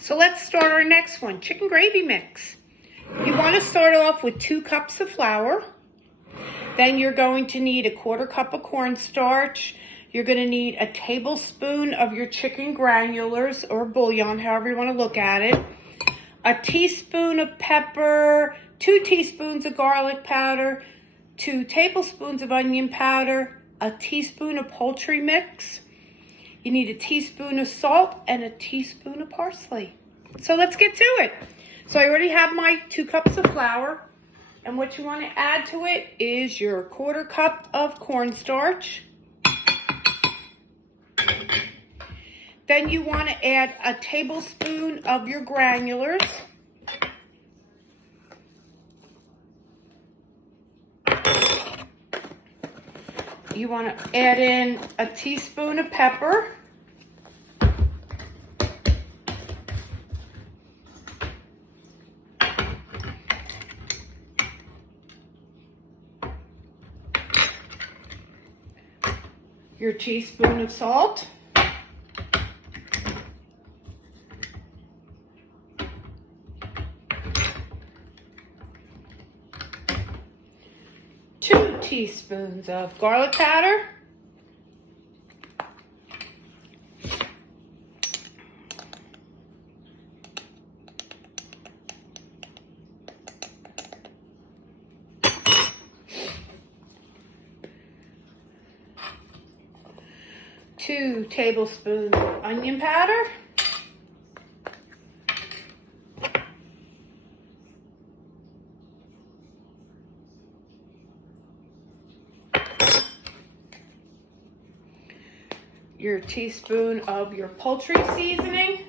So let's start our next one, chicken gravy mix. You want to start off with 2 cups of flour. Then you're going to need a 1/4 cup of cornstarch. You're going to need a tablespoon of your chicken granulars or bouillon, however you want to look at it. A teaspoon of pepper, 2 teaspoons of garlic powder, 2 tablespoons of onion powder, a teaspoon of poultry mix. You need a teaspoon of salt and a teaspoon of parsley. So let's get to it. So I already have my 2 cups of flour. And what you want to add to it is your 1/4 cup of cornstarch. Then you want to add a tablespoon of your granulars. You want to add in a teaspoon of pepper. Your teaspoon of salt. Two teaspoons of garlic powder. Two tablespoons of onion powder. Your teaspoon of your poultry seasoning.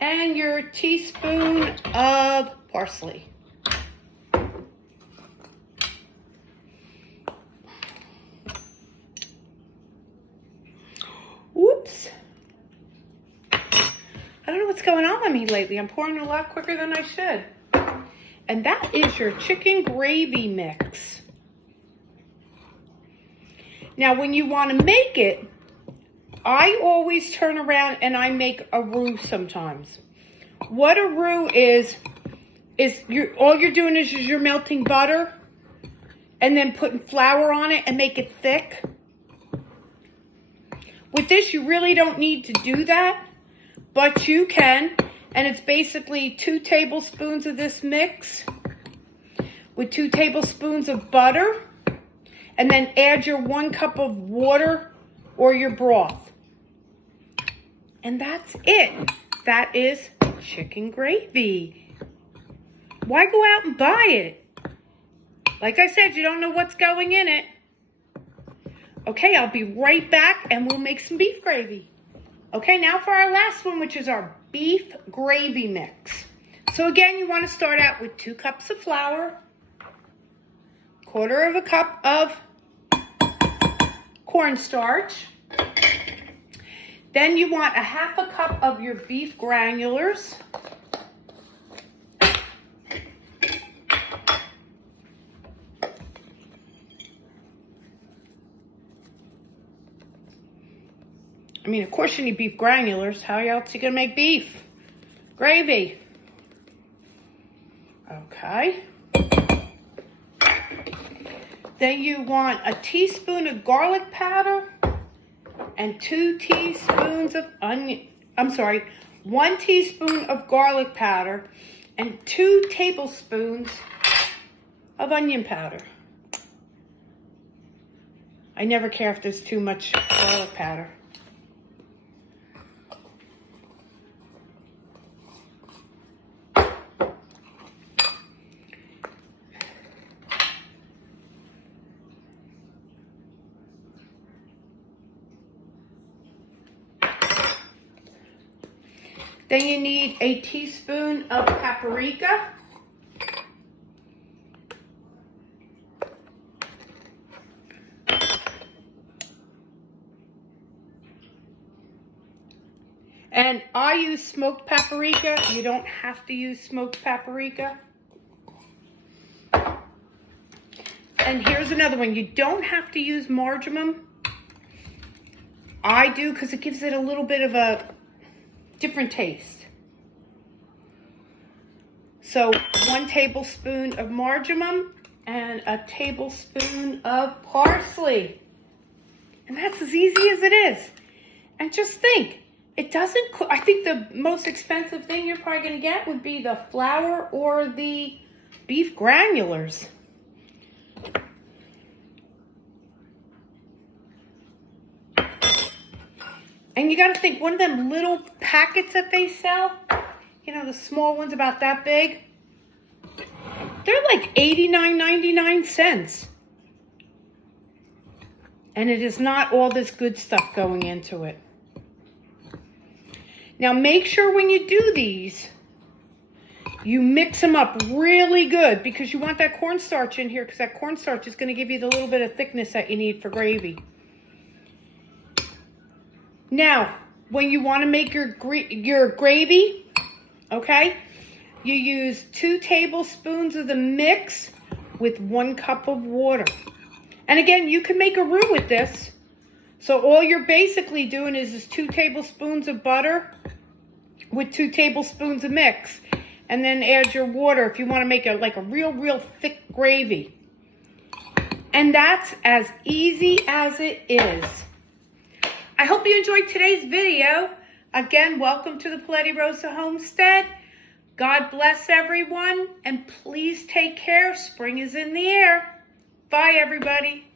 And your teaspoon of parsley. Whoops. I don't know what's going on with me lately. I'm pouring a lot quicker than I should. And that is your chicken gravy mix. Now, when you want to make it, I always turn around and I make a roux sometimes. What a roux is all you're doing is you're melting butter and then putting flour on it and make it thick. With this, you really don't need to do that, but you can. And it's basically 2 tablespoons of this mix with 2 tablespoons of butter, and then add your 1 cup of water or your broth. And that's it. That is chicken gravy. Why go out and buy it? Like I said, you don't know what's going in it. Okay, I'll be right back and we'll make some beef gravy. Okay, now for our last one, which is our beef gravy mix. So again, you want to start out with 2 cups of flour, 1/4 cup of cornstarch. Then you want 1/2 cup of your beef granulars. I mean, of course you need beef granulars. How else are you going to make beef gravy? Okay. Then you want a teaspoon of garlic powder and 2 teaspoons of 1 teaspoon of garlic powder and 2 tablespoons of onion powder. I never care if there's too much garlic powder. Then you need a teaspoon of paprika. And I use smoked paprika. You don't have to use smoked paprika. And here's another one. You don't have to use marjoram. I do because it gives it a little bit of a different taste. So 1 tablespoon of marjoram and a tablespoon of parsley. And that's as easy as it is. And just think, it doesn't cook. I think the most expensive thing you're probably going to get would be the flour or the beef granulars. And you got to think, one of them little packets that they sell, you know, the small ones about that big, they're like 99 cents. And it is not all this good stuff going into it. Now make sure when you do these, you mix them up really good because you want that cornstarch in here because that cornstarch is going to give you the little bit of thickness that you need for gravy. Now, when you want to make your gravy, okay, you use 2 tablespoons of the mix with 1 cup of water. And again, you can make a roux with this. So all you're basically doing is 2 tablespoons of butter with 2 tablespoons of mix. And then add your water if you want to make it like a real thick gravy. And that's as easy as it is. I hope you enjoyed today's video. Again, welcome to the Paletti Rosa Homestead. God bless everyone, and please take care. Spring is in the air. Bye, everybody.